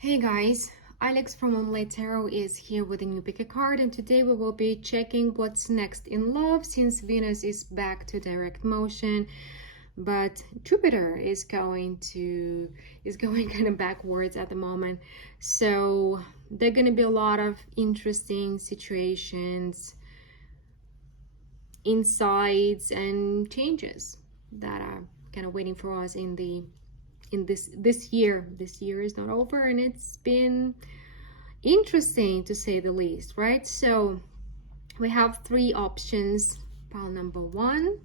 Hey guys, Alex from Untitled Tarot is here with a new pick a card, and today we will be checking what's next in love since Venus is back to direct motion, but Jupiter is going kind of backwards at the moment. So there are going to be a lot of interesting situations, insights, and changes that are kind of waiting for us in this year. This year is not over, and it's been interesting to say the least, right? So we have three options. Pile number one,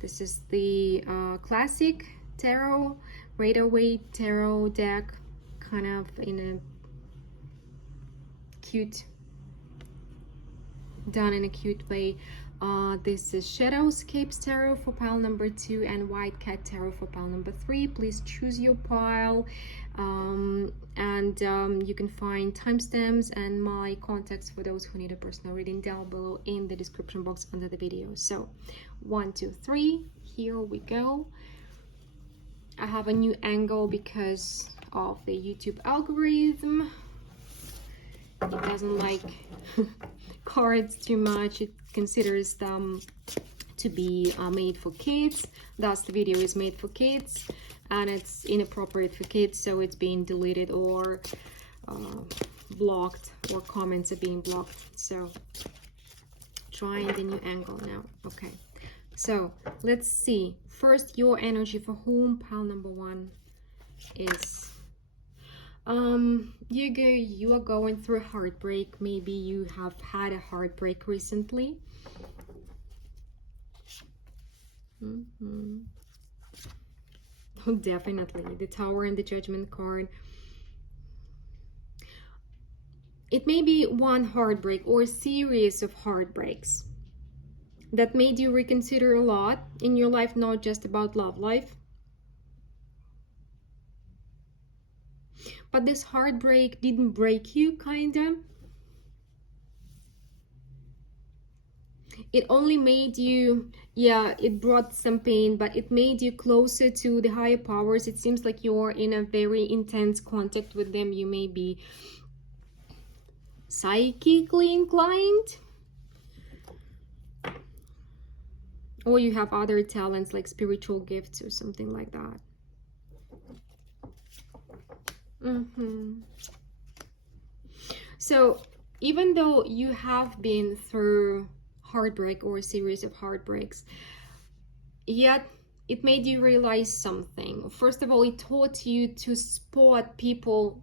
this is the classic tarot, Rider-Waite tarot deck, kind of in a cute, done in a cute way. This is Shadowscapes Tarot for pile number 2 and White Cat Tarot for pile number 3. Please choose your pile, and you can find timestamps and my contacts for those who need a personal reading down below in the description box under the video. So 1, 2, 3, here we go. I have a new angle because of the YouTube algorithm. It doesn't like cards too much. It considers them to be made for kids. Thus the video is made for kids and it's inappropriate for kids, so it's being deleted or blocked, or comments are being blocked. So trying the new angle now. Okay, so let's see. First, your energy for whom pile number 1 is. You are going through a heartbreak. Maybe you have had a heartbreak recently. Oh, definitely the Tower and the Judgment card. It may be one heartbreak or a series of heartbreaks that made you reconsider a lot in your life, not just about love life. But this heartbreak didn't break you, kinda. It only made you, yeah, it brought some pain, but it made you closer to the higher powers. It seems like you're in a very intense contact with them. You may be psychically inclined, or you have other talents like spiritual gifts or something like that. So even though you have been through heartbreak or a series of heartbreaks, yet it made you realize something. First of all, it taught you to spot people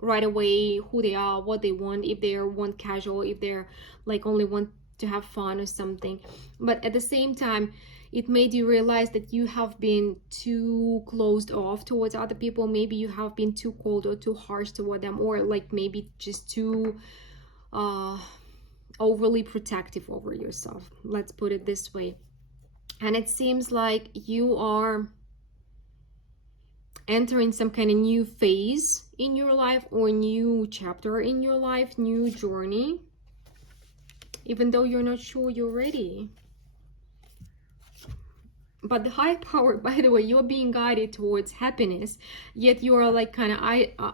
right away, who they are, what they want, if they want casual, if they're like only want to have fun or something. But at the same time, it made you realize that you have been too closed off towards other people. Maybe you have been too cold or too harsh toward them, or like maybe just too overly protective over yourself. Let's put it this way. And it seems like you are entering some kind of new phase in your life, or new chapter in your life, new journey, even though you're not sure you're ready. But the high power, by the way, you're being guided towards happiness, yet you are like kind of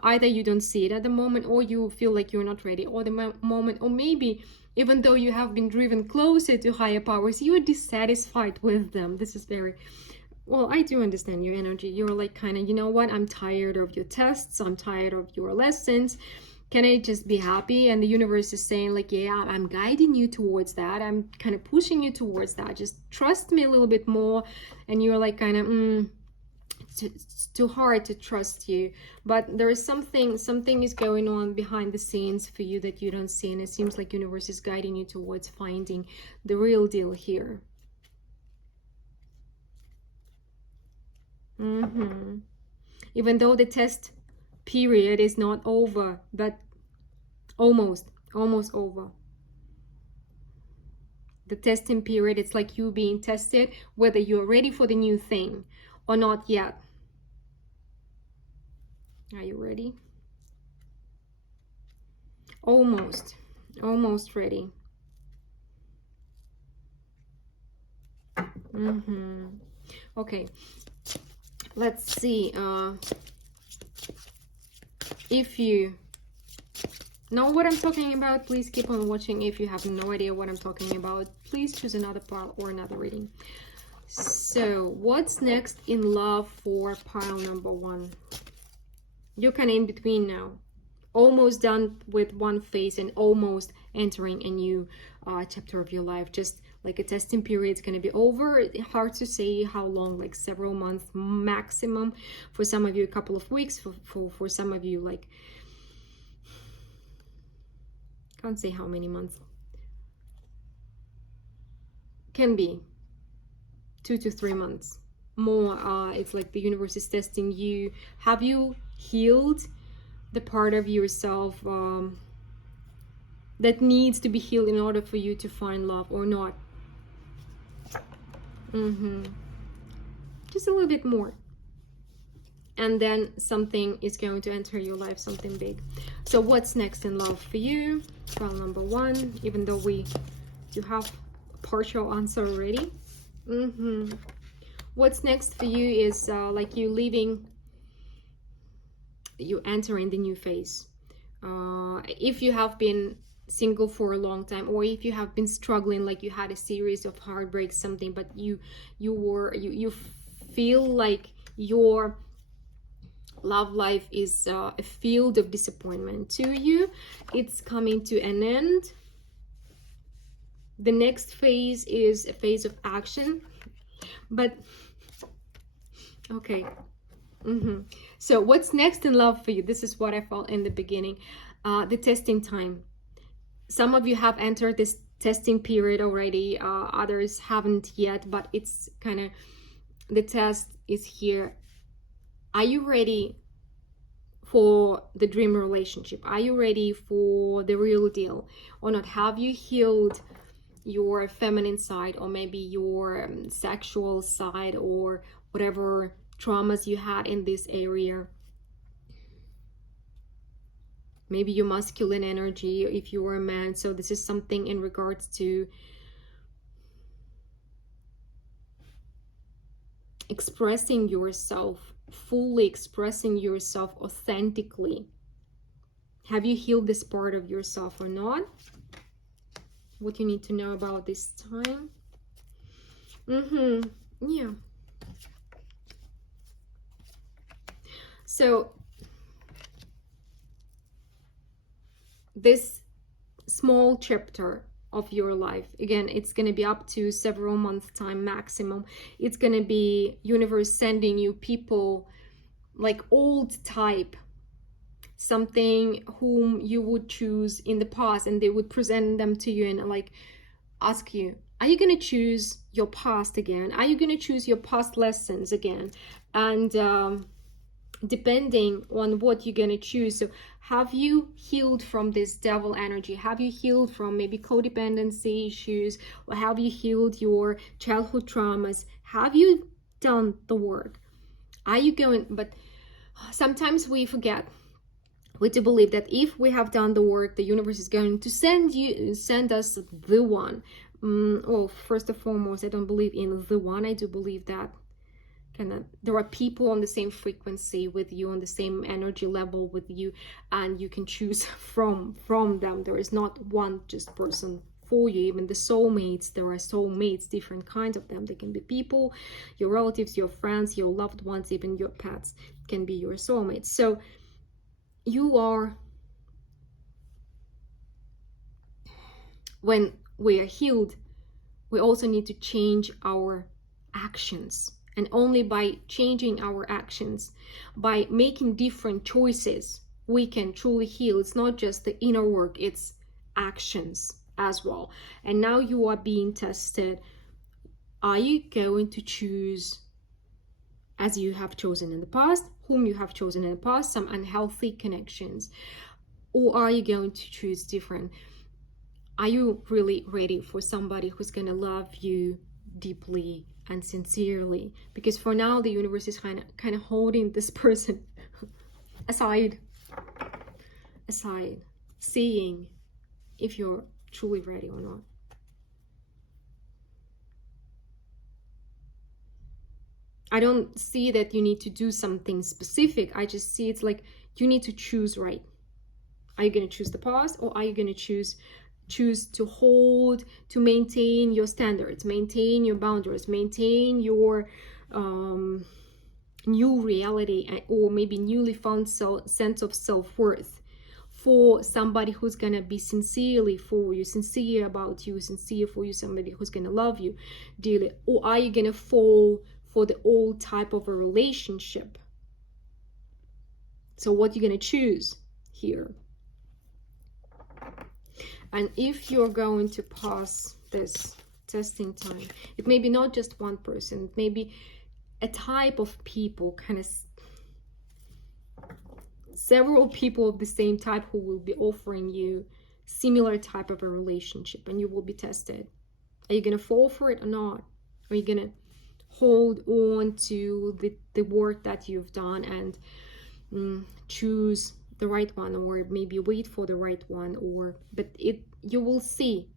either you don't see it at the moment, or you feel like you're not ready or the moment, or maybe even though you have been driven closer to higher powers, you're dissatisfied with them. This is very, well, I do understand your energy. You're like kind of, you know what, I'm tired of your tests, I'm tired of your lessons. Can I just be happy? And the universe is saying like, yeah, I'm guiding you towards that. I'm kind of pushing you towards that. Just trust me a little bit more. And you're like kind of, it's too hard to trust you. But there is something is going on behind the scenes for you that you don't see. And it seems like universe is guiding you towards finding the real deal here. Even though the test period is not over, but almost over. The testing period, it's like you being tested whether you're ready for the new thing or not yet. Are you ready? Almost ready. Okay, let's see. If you know what I'm talking about, please keep on watching. If you have no idea what I'm talking about, please choose another pile or another reading. So what's next in love for pile number 1? You're kind of in between now, almost done with one phase and almost entering a new chapter of your life. Just like a testing period is going to be over. Hard to say how long, like several months maximum. For some of you, a couple of weeks. For some of you, like, can't say how many months. Can be 2 to 3 months more. It's like the universe is testing you. Have you healed the part of yourself that needs to be healed in order for you to find love, or not? Just a little bit more, and then something is going to enter your life, something big. So what's next in love for you? Well, number 1, even though we do have a partial answer already. What's next for you is like you leaving, you entering the new phase. If you have been single for a long time, or if you have been struggling, like you had a series of heartbreaks, something, but you feel like your love life is a field of disappointment to you, it's coming to an end. The next phase is a phase of action, but okay. So what's next in love for you? This is what I felt in the beginning. The testing time. Some of you have entered this testing period already, others haven't yet, but it's kind of, the test is here. Are you ready for the dream relationship? Are you ready for the real deal or not? Have you healed your feminine side, or maybe your sexual side, or whatever traumas you had in this area? Maybe your masculine energy if you were a man. So this is something in regards to expressing yourself, fully expressing yourself authentically. Have you healed this part of yourself or not? What you need to know about this time. Yeah. So this small chapter of your life, again, it's going to be up to several months time maximum. It's going to be universe sending you people like old type, something whom you would choose in the past, and they would present them to you and like ask you, are you going to choose your past again? Are you going to choose your past lessons again? And depending on what you're going to choose. So have you healed from this devil energy? Have you healed from maybe codependency issues? Or have you healed your childhood traumas? Have you done the work? Are you going? But sometimes we forget. We do believe that if we have done the work, the universe is going to send us the one. Well, first and foremost, I don't believe in the one. I do believe that there are people on the same frequency with you, on the same energy level with you, and you can choose from them. There is not one just person for you. Even the soulmates, there are soulmates, different kinds of them. They can be people, your relatives, your friends, your loved ones, even your pets can be your soulmates. So you are, when we are healed, we also need to change our actions. And only by changing our actions, by making different choices, we can truly heal. It's not just the inner work, it's actions as well. And now you are being tested. Are you going to choose as you have chosen in the past, whom you have chosen in the past, some unhealthy connections? Or are you going to choose different? Are you really ready for somebody who's going to love you deeply and sincerely? Because for now the universe is kind of holding this person aside, seeing if you're truly ready or not. I don't see that you need to do something specific. I just see it's like you need to choose right. Are you going to choose the past, or are you going to choose to hold, to maintain your standards, maintain your boundaries, maintain your new reality, or maybe newly found sense of self-worth for somebody who's gonna be sincerely for you, sincere about you, sincere for you, somebody who's gonna love you dearly? Or are you gonna fall for the old type of a relationship? So what you're gonna choose here? And if you're going to pass this testing time, it may be not just one person, it may be a type of people, kind of several people of the same type who will be offering you similar type of a relationship, and you will be tested. Are you going to fall for it or not? Are you going to hold on to the work that you've done and choose the right one, or maybe wait for the right one? Or but you will see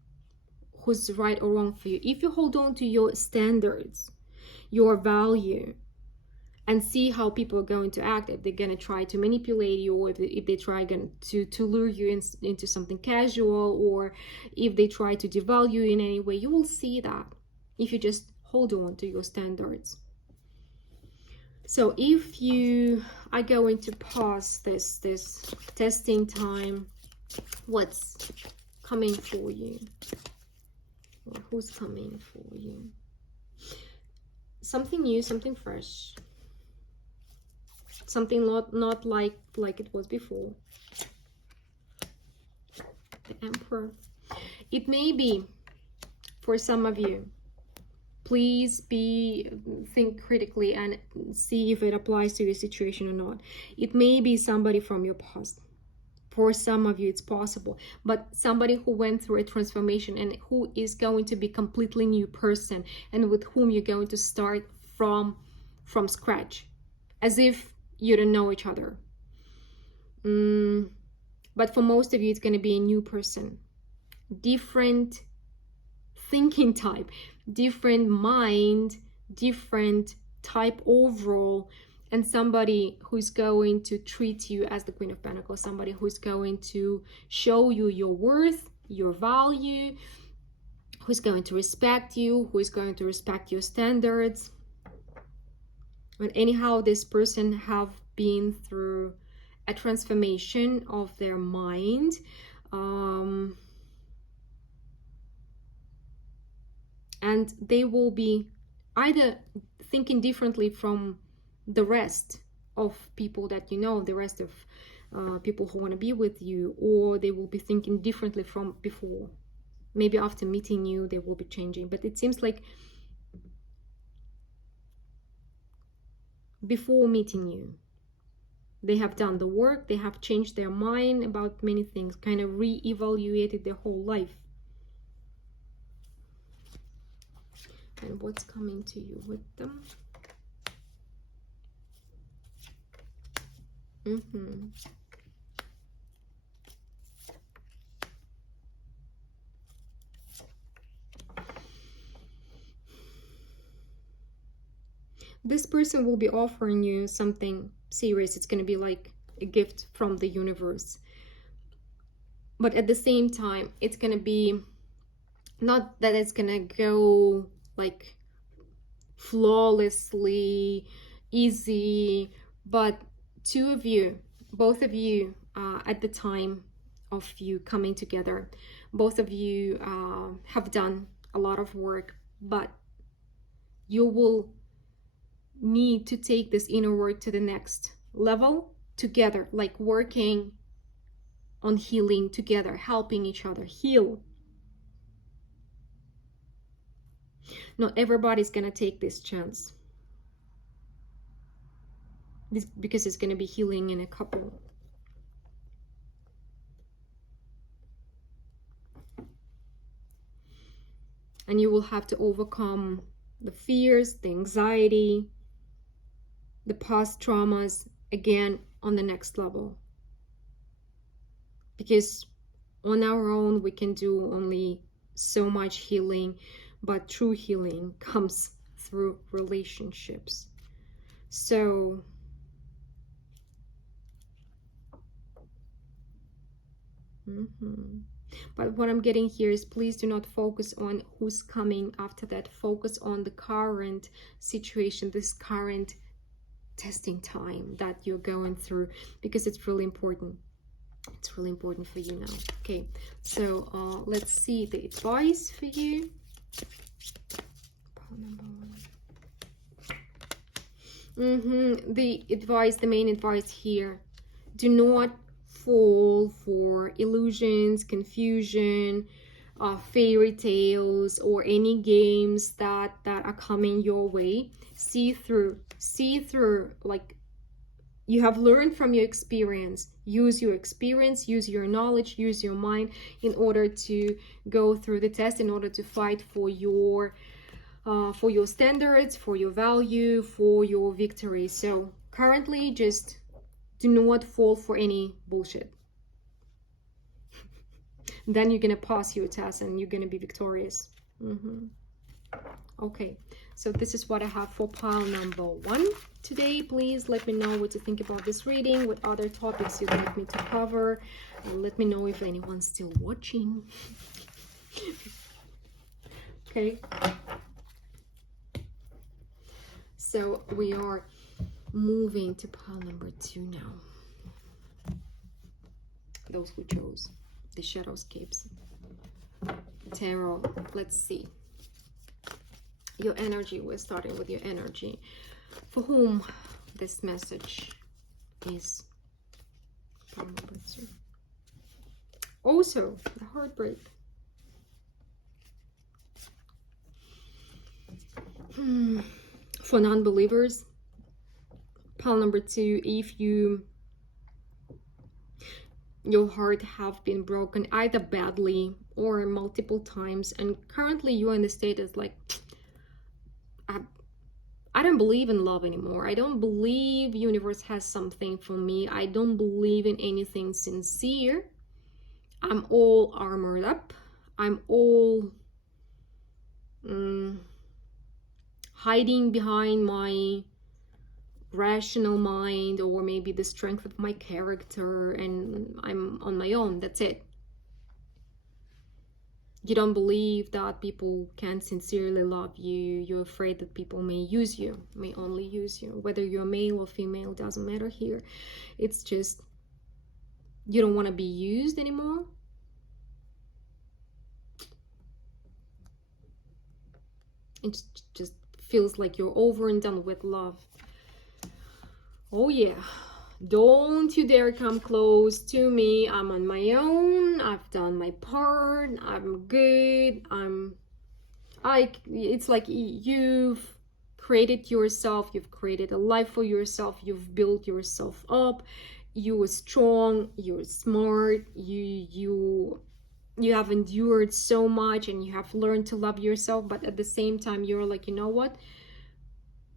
who's right or wrong for you if you hold on to your standards, your value, and see how people are going to act. If they're going to try to manipulate you, or if they try to lure you into something casual, or if they try to devalue you in any way, you will see that if you just hold on to your standards. So if you are going to pass this testing time, what's coming for you? Or who's coming for you? Something new, something fresh, something not like it was before. The Emperor. It may be, for some of you, please think critically and see if it applies to your situation or not. It may be somebody from your past. For some of you, it's possible, but somebody who went through a transformation and who is going to be completely new person, and with whom you're going to start from scratch, as if you don't know each other. But for most of you, it's going to be a new person, different thinking type, different mind, different type overall, and somebody who's going to treat you as the Queen of Pentacles, somebody who's going to show you your worth, your value, who's going to respect you, who is going to respect your standards. And anyhow, this person have been through a transformation of their mind, and they will be either thinking differently from the rest of people that you know, the rest of people who want to be with you, or they will be thinking differently from before. Maybe after meeting you, they will be changing. But it seems like before meeting you, they have done the work, they have changed their mind about many things, kind of re-evaluated their whole life. And what's coming to you with them? This person will be offering you something serious. It's going to be like a gift from the universe. But at the same time, it's going to be not that it's going to go like flawlessly easy, but two of you, both of you, at the time of you coming together, both of you have done a lot of work, but you will need to take this inner work to the next level together, like working on healing together, helping each other heal. Not everybody's gonna take this chance, because it's gonna be healing in a couple. And you will have to overcome the fears, the anxiety, the past traumas, again on the next level. Because on our own, we can do only so much healing, but true healing comes through relationships. So but what I'm getting here is, please do not focus on who's coming after that. Focus on the current situation, this current testing time that you're going through, because it's really important. It's really important for you now. Okay, so let's see the advice for you. The advice, the main advice here: do not fall for illusions, confusion, fairy tales, or any games that are coming your way. See through, like, you have learned from your experience. Use your experience, use your knowledge, use your mind in order to go through the test, in order to fight for your standards, for your value, for your victory. So currently, just do not fall for any bullshit. Then you're gonna pass your test and you're gonna be victorious. Okay, so this is what I have for pile number 1 today. Please let me know what you think about this reading, what other topics you'd like me to cover, and let me know if anyone's still watching. Okay, so we are moving to pile number 2 now. Those who chose the Shadowscapes Tarot. Let's see. Your energy, we're starting with your energy. For whom this message is. Pile number 2. Also, the heartbreak. For non-believers, pile number 2, if your heart have been broken either badly or multiple times, and currently you're in the state is like, I don't believe in love anymore. I don't believe universe has something for me. I don't believe in anything sincere. I'm all armored up. I'm all hiding behind my rational mind, or maybe the strength of my character, and I'm on my own. That's it. You don't believe that people can sincerely love you. You're afraid that people may use you, may only use you. Whether you're male or female, doesn't matter here. It's just you don't want to be used anymore. It just feels like you're over and done with love. Oh yeah. Don't you dare come close to me. I'm on my own. I've done my part. I'm good. It's like you've created yourself. You've created a life for yourself. You've built yourself up. You are strong. You're smart. You have endured so much, and you have learned to love yourself. But at the same time, you're like, you know what?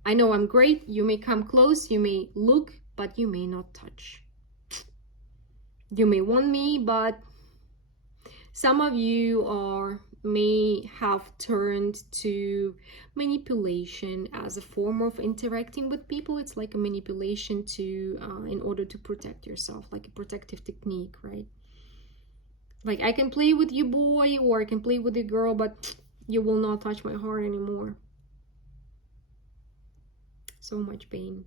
I know I'm great. You may come close. You may look, but you may not touch. You may want me, but some of you may have turned to manipulation as a form of interacting with people. It's like a manipulation to in order to protect yourself, like a protective technique, right? Like, I can play with you, boy, or I can play with you, girl, but you will not touch my heart anymore. So much pain.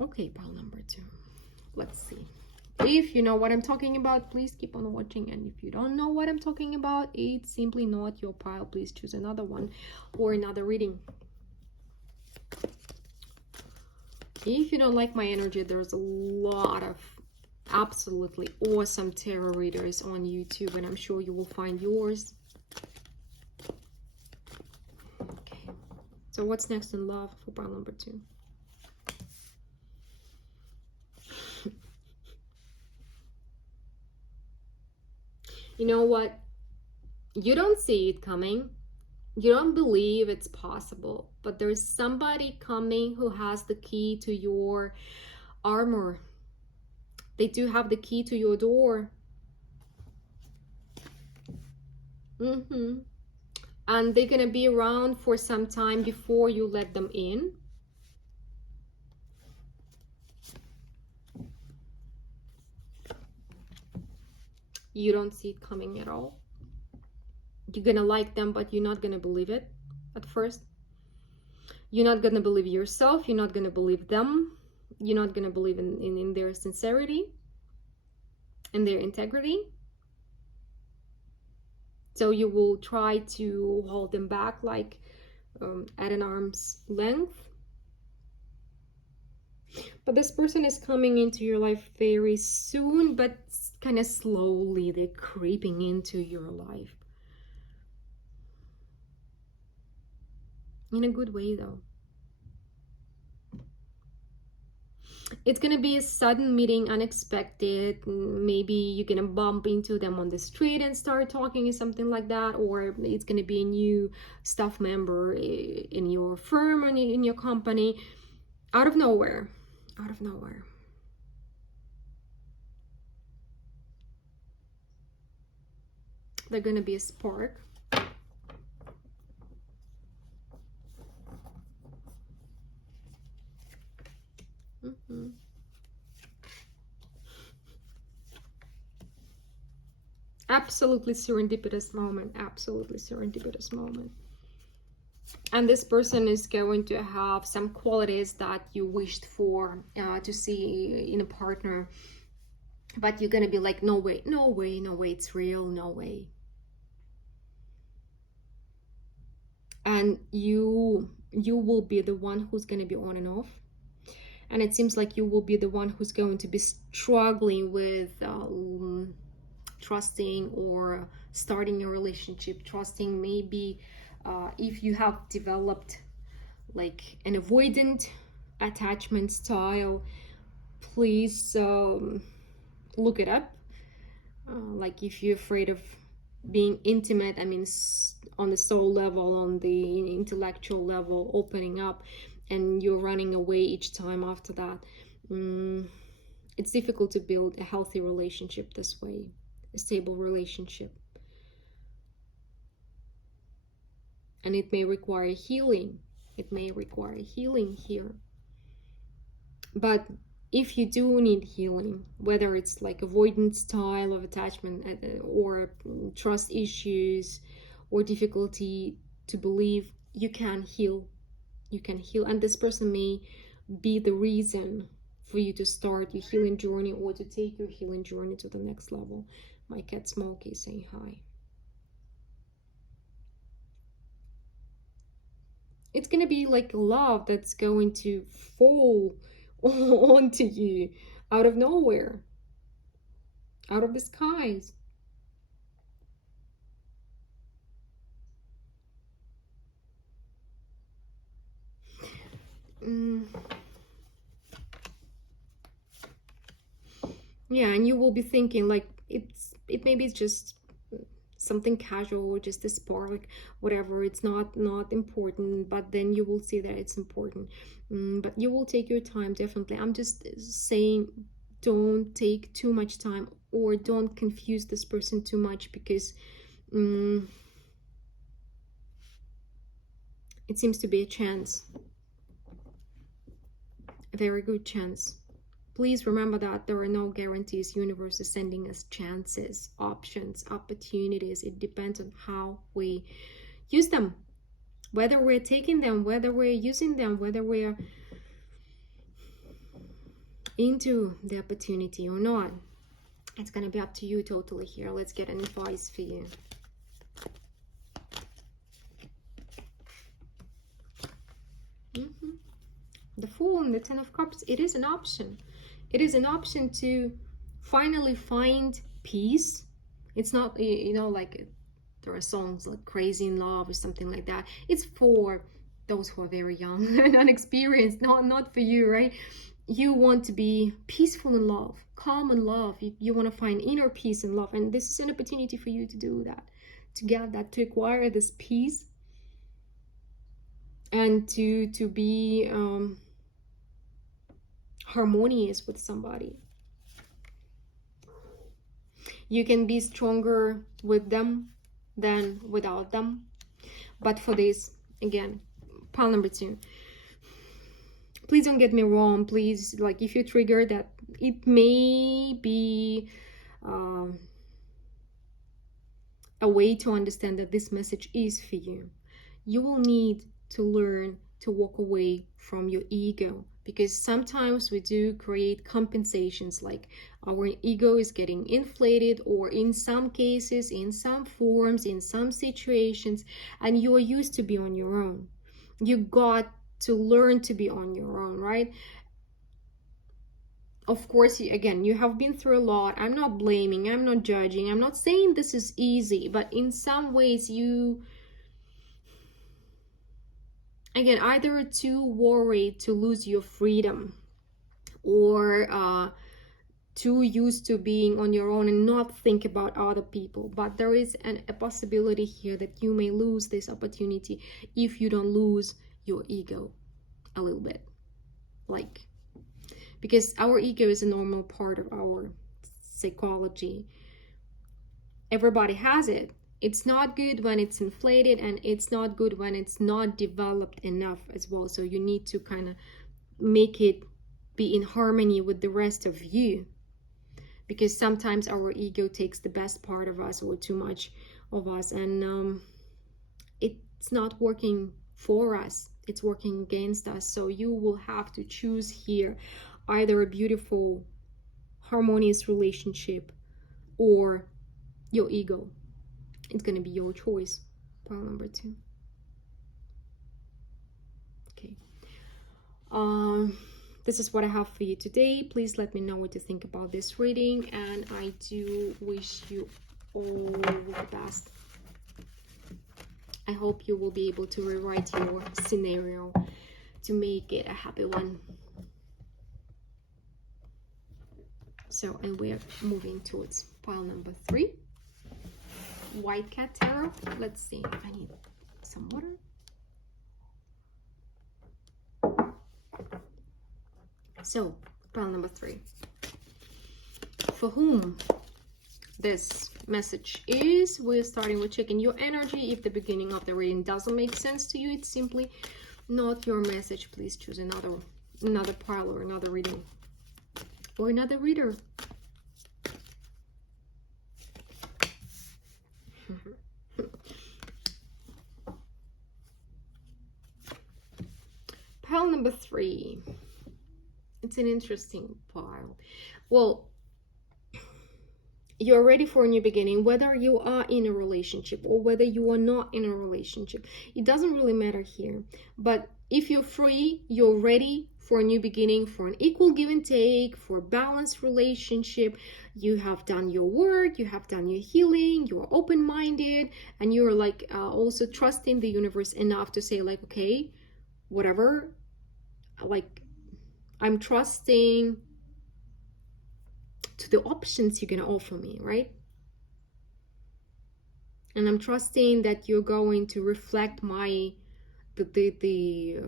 Okay, pile number 2. Let's see. If you know what I'm talking about, please keep on watching. And if you don't know what I'm talking about, it's simply not your pile. Please choose another one or another reading. If you don't like my energy, there's a lot of absolutely awesome tarot readers on YouTube, and I'm sure you will find yours. Okay, so what's next in love for pile number 2? You know what? You don't see it coming. You don't believe it's possible, but there's somebody coming who has the key to your armor. They do have the key to your door. and they're gonna be around for some time before you let them in. You don't see it coming at all. You're gonna like them, but you're not gonna believe it at first. You're not gonna believe yourself. You're not gonna believe them. You're not gonna believe in their sincerity and their integrity. So you will try to hold them back, like at an arm's length. But this person is coming into your life very soon, but kind of slowly. They're creeping into your life. In a good way, though. It's gonna be a sudden meeting, unexpected. Maybe you're gonna bump into them on the street and start talking or something like that, or it's gonna be a new staff member in your firm or in your company, out of nowhere. Out of nowhere. They're gonna be a spark. Absolutely serendipitous moment. Absolutely serendipitous moment. And this person is going to have some qualities that you wished for to see in a partner, but you're gonna be like, no way, no way, no way, it's real, no way. And you will be the one who's gonna be on and off. And it seems like you will be the one who's going to be struggling with trusting or starting a relationship, trusting. Maybe if you have developed like an avoidant attachment style, please look it up. Like if you're afraid of being intimate, I mean on the soul level, on the intellectual level, opening up, and you're running away each time after that, it's difficult to build a healthy relationship this way, a stable relationship. And it may require healing. It may require healing here. But if you do need healing, whether it's like avoidance style of attachment or trust issues or difficulty to believe, you can heal. You can heal. And this person may be the reason for you to start your healing journey or to take your healing journey to the next level. My cat Smokey is saying hi. It's gonna be like love that's going to fall onto you out of nowhere, out of the skies. Yeah, and you will be thinking like maybe it's just something casual or just a spark, whatever. It's not important, but then you will see that it's important. But you will take your time, definitely. I'm just saying, don't take too much time, or don't confuse this person too much, because it seems to be a chance, a very good chance. Please remember that there are no guarantees. Universe is sending us chances, options, opportunities. It depends on how we use them, whether we're taking them, whether we're using them, whether we're into the opportunity or not. It's gonna be up to you totally here. Let's get an advice for you. The Fool and the Ten of Cups. It is an option. It is an option to finally find peace. It's not, you know, like there are songs like Crazy in Love or something like that. It's for those who are very young and unexperienced. Not for you, right? You want to be peaceful in love, calm in love. You want to find inner peace in love. And this is an opportunity for you to do that, to get that, to acquire this peace, and to be harmonious with somebody. You can be stronger with them than without them. But for this, again, pile number 2, please don't get me wrong. Please, like, if you trigger that, it may be a way to understand that this message is for you. You will need to learn to walk away from your ego, because sometimes we do create compensations, like our ego is getting inflated, or in some cases, in some forms, in some situations, and you are used to be on your own. You got to learn to be on your own, right? Of course, again, you have been through a lot. I'm not blaming, I'm not judging, I'm not saying this is easy, but in some ways you, again, either too worried to lose your freedom, or too used to being on your own and not think about other people. But there is a possibility here that you may lose this opportunity if you don't lose your ego a little bit, like, because our ego is a normal part of our psychology. Everybody has it. It's not good when it's inflated, and it's not good when it's not developed enough as well. So you need to kind of make it be in harmony with the rest of you, because sometimes our ego takes the best part of us, or too much of us, and it's not working for us, it's working against us. So you will have to choose here either a beautiful, harmonious relationship or your ego. It's going to be your choice. Pile number 2. Okay. This is what I have for you today. Please let me know what you think about this reading, and I do wish you all the best. I hope you will be able to rewrite your scenario to make it a happy one. So, and we're moving towards pile number 3. White Cat Tarot. Let's see if I need some water. So, pile number 3. For whom this message is, we're starting with checking your energy. If the beginning of the reading doesn't make sense to you, it's simply not your message. Please choose another pile, or another reading, or another reader. Pile number 3. It's an interesting pile. Well, you're ready for a new beginning, whether you are in a relationship or whether you are not in a relationship. It doesn't really matter here. But if you're free, you're ready for a new beginning, for an equal give and take, for a balanced relationship. You have done your work, you have done your healing, you're open-minded, and you're like also trusting the universe enough to say, like, okay, whatever, like, I'm trusting to the options you're gonna offer me, right? And I'm trusting that you're going to reflect the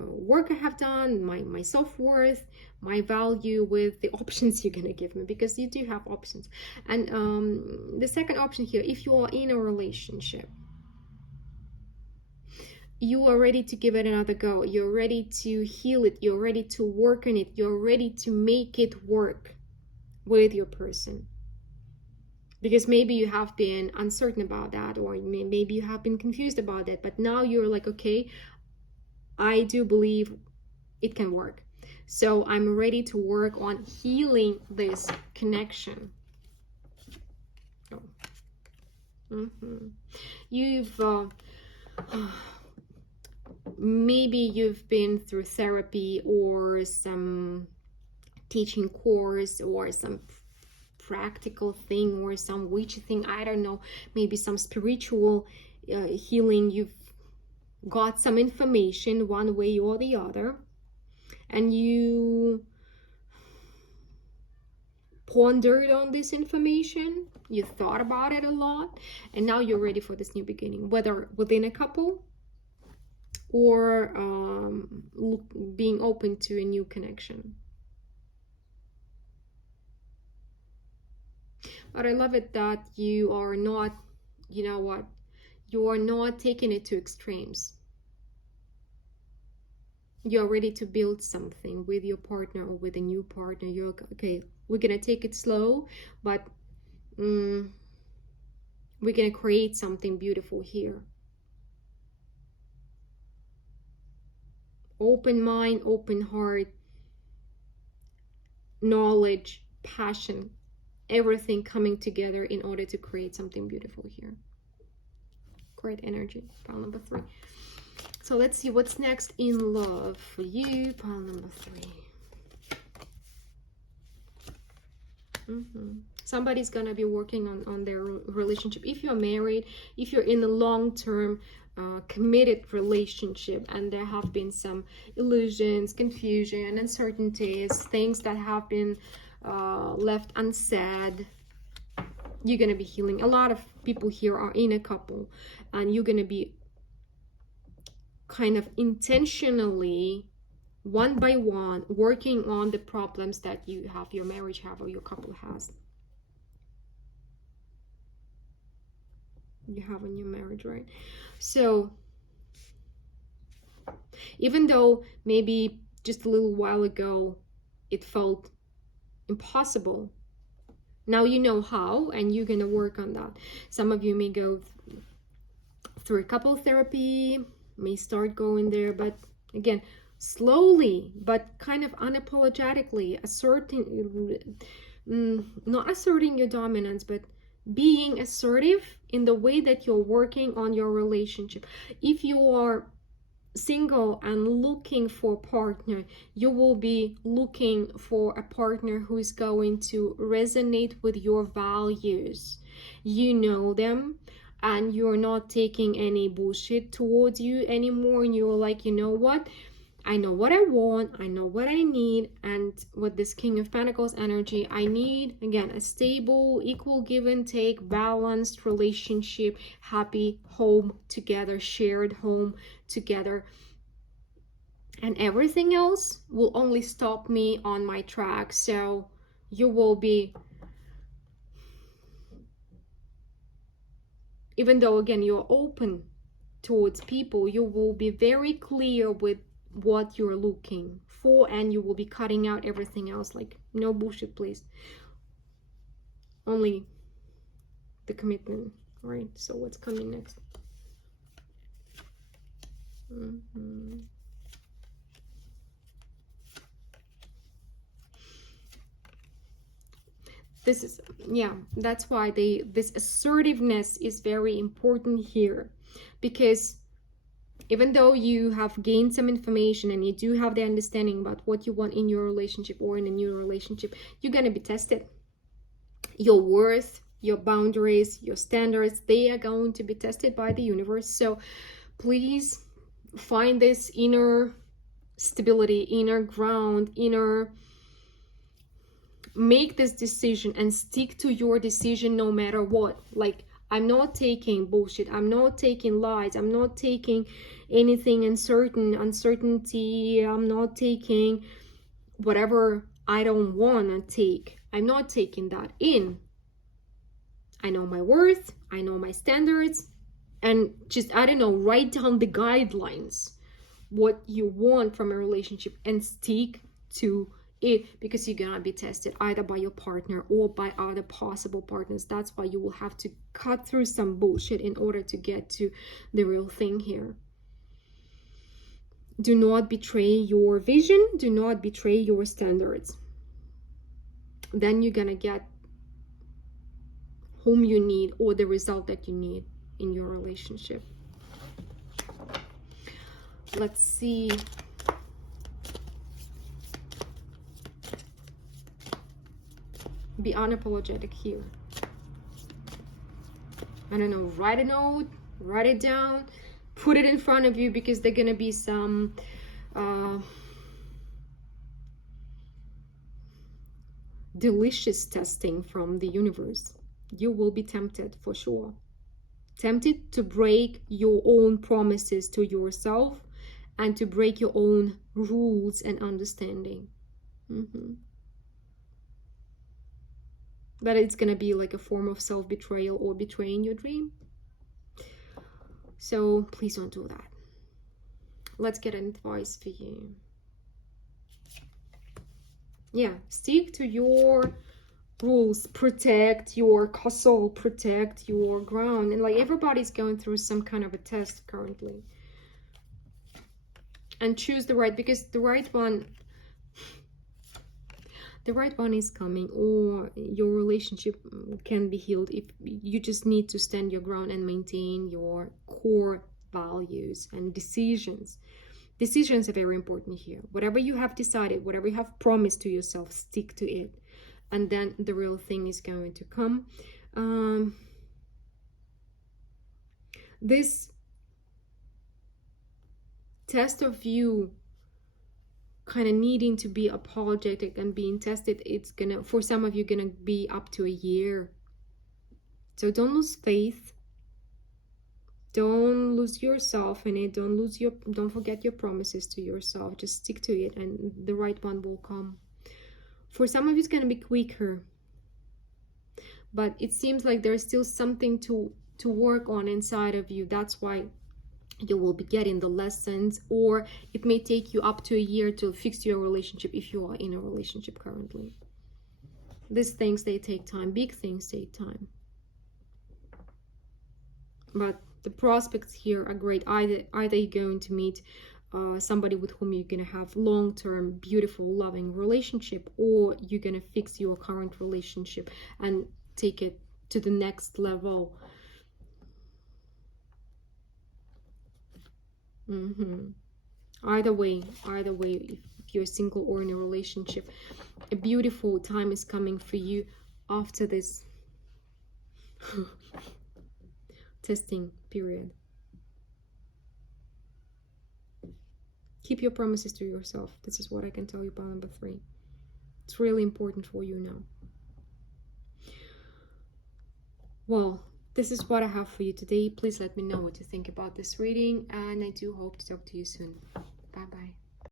work I have done, my self-worth, my value with the options you're gonna give me, because you do have options. And the second option here, if you are in a relationship, you are ready to give it another go. You're ready to heal it. You're ready to work on it. You're ready to make it work with your person, because maybe you have been uncertain about that, or maybe you have been confused about that, but now you're like, okay, I do believe it can work, so I'm ready to work on healing this connection. You've maybe you've been through therapy or some teaching course or some practical thing or some witch thing, I don't know, maybe some spiritual healing. You've got some information one way or the other, and you pondered on this information, you thought about it a lot, and now you're ready for this new beginning, whether within a couple or being open to a new connection. But I love it that you are not, you know what, You are not taking it to extremes. You're ready to build something with your partner or with a new partner. You're okay, we're gonna take it slow, but we're gonna create something beautiful here. Open mind, open heart, knowledge, passion, everything coming together in order to create something beautiful here. Great energy. Pile number 3. So let's see what's next in love for you. Pile number 3. Somebody's gonna be working on their relationship. If you're married, if you're in a long-term committed relationship, and there have been some illusions, confusion, uncertainties, things that have been left unsaid, you're gonna be healing. A lot of people here are in a couple, and you're gonna be kind of intentionally, one by one, working on the problems that you have, your marriage have, or your couple has. You have in your marriage, right? So even though maybe just a little while ago it felt impossible, now you know how, and you're gonna work on that. Some of you may go through a couple therapy, may start going there, but again, slowly but kind of unapologetically not asserting your dominance, but being assertive in the way that you're working on your relationship. If you are single and looking for a partner, you will be looking for a partner who is going to resonate with your values. You know them, and you're not taking any bullshit towards you anymore, and you're like, you know what, I know what I want, I know what I need. And with this King of Pentacles energy, I need, again, a stable, equal give and take, balanced relationship, happy home together, shared home together. And everything else will only stop me on my track. So you will be, even though again you're open towards people, you will be very clear with what you're looking for, and you will be cutting out everything else. Like, no bullshit, please. Only the commitment. All right, so what's coming next? This is, yeah, that's why this assertiveness is very important here, because even though you have gained some information and you do have the understanding about what you want in your relationship or in a new relationship, you're going to be tested. Your worth, your boundaries, your standards, they are going to be tested by the universe. So please find this inner stability, inner ground, make this decision and stick to your decision no matter what. Like, I'm not taking bullshit, I'm not taking lies, I'm not taking anything uncertainty, I'm not taking whatever I don't want to take. I'm not taking that in. I know my worth, I know my standards, and just, I don't know, write down the guidelines, what you want from a relationship, and stick to it, because you're gonna be tested either by your partner or by other possible partners. That's why you will have to cut through some bullshit in order to get to the real thing here. Do not betray your vision, do not betray your standards. Then you're gonna get whom you need, or the result that you need in your relationship. Let's see. Be unapologetic here. I don't know, write a note, write it down, put it in front of you, because they're gonna be some delicious testing from the universe. You will be tempted for sure. Tempted to break your own promises to yourself and to break your own rules and understanding. But it's gonna be like a form of self-betrayal or betraying your dream. So please don't do that. Let's get an advice for you. Yeah, stick to your rules, protect your castle, protect your ground. And like, everybody's going through some kind of a test currently. And choose the right, because the right one is coming, or your relationship can be healed if you just need to stand your ground and maintain your core values and decisions. Decisions are very important here. Whatever you have decided, whatever you have promised to yourself, stick to it, and then the real thing is going to come. This test of you kind of needing to be apologetic and being tested, it's gonna, for some of you, gonna be up to a year. So don't lose faith, don't lose yourself in it, don't forget your promises to yourself. Just stick to it, and the right one will come. For some of you, it's gonna be quicker, but it seems like there's still something to work on inside of you. That's why you will be getting the lessons, or it may take you up to a year to fix your relationship if you are in a relationship currently. These things, they take time. Big things take time, but the prospects here are great. Either you're going to meet somebody with whom you're gonna have long-term, beautiful, loving relationship, or you're gonna fix your current relationship and take it to the next level. Either way, if you're single or in a relationship, a beautiful time is coming for you after this testing period. Keep your promises to yourself. This is what I can tell you about number 3. It's really important for you now. Well, this is what I have for you today. Please let me know what you think about this reading, and I do hope to talk to you soon. Bye bye.